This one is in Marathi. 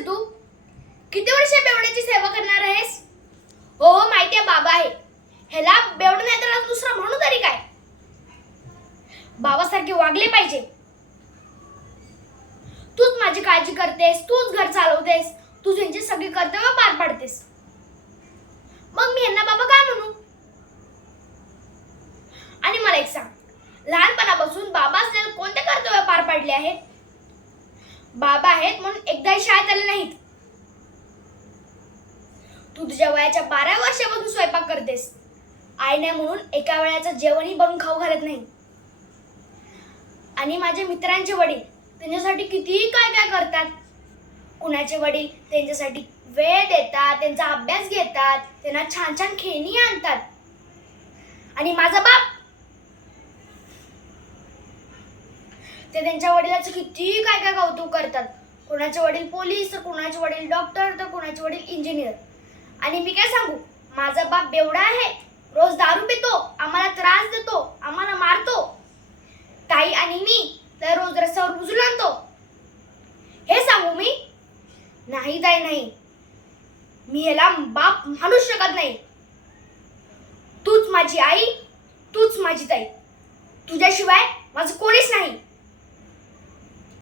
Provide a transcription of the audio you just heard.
तू? किती वर्ष बेवड्याची सेवा करणार आहेस? हो हो, माहितीये, बाबा आहे. ह्याला बेवडं नाही तर दुसरा म्हणू तरी काय? बाबासारखे वागले पाहिजे. तूच माझी काळजी करतेस, तूच घर चालवतेस, तूच यांची सगळी कर्तव्य पार पाडतेस. मग मी यांना बाबा काय म्हणू? आणि मला एक सांग, लहानपणापासून बाबा असल्याने कोणते कर्तव्य पार पाडले आहेत? बाबा आहेत म्हणून एकदाही शाळेत आले नाहीत. तू तुझ्या वयाच्या 12 वर्षापासून स्वयंपाक करतेस. आई नाही म्हणून एका वेळाचं जेवणही बनवून खाऊ घालत नाही. आणि माझ्या मित्रांचे वडील त्यांच्यासाठी किती काय काय करतात. कुणाचे वडील त्यांच्यासाठी वेळ देतात, त्यांचा अभ्यास घेतात, त्यांना छान छान खेळणी आणतात. आणि माझा बाप, ते त्यांच्या वडिलांचं किती काय काय कौतुक करतात. कुणाचे वडील पोलीस, तर कुणाचे वडील डॉक्टर, तर कुणाचे वडील इंजिनियर. आणि मी काय सांगू, माझा बाप बेवडा आहे. रोज दारू पितो, आम्हाला त्रास देतो, आम्हाला मारतो. ताई आणि मी तर रोज रस्त्यावर बुजून आणतो. हे सांगू मी? नाही ताई, नाही. मी ह्याला बाप म्हणूच शकत नाही. तूच माझी आई, तूच माझी ताई. तुझ्याशिवाय माझं कोणीच नाही.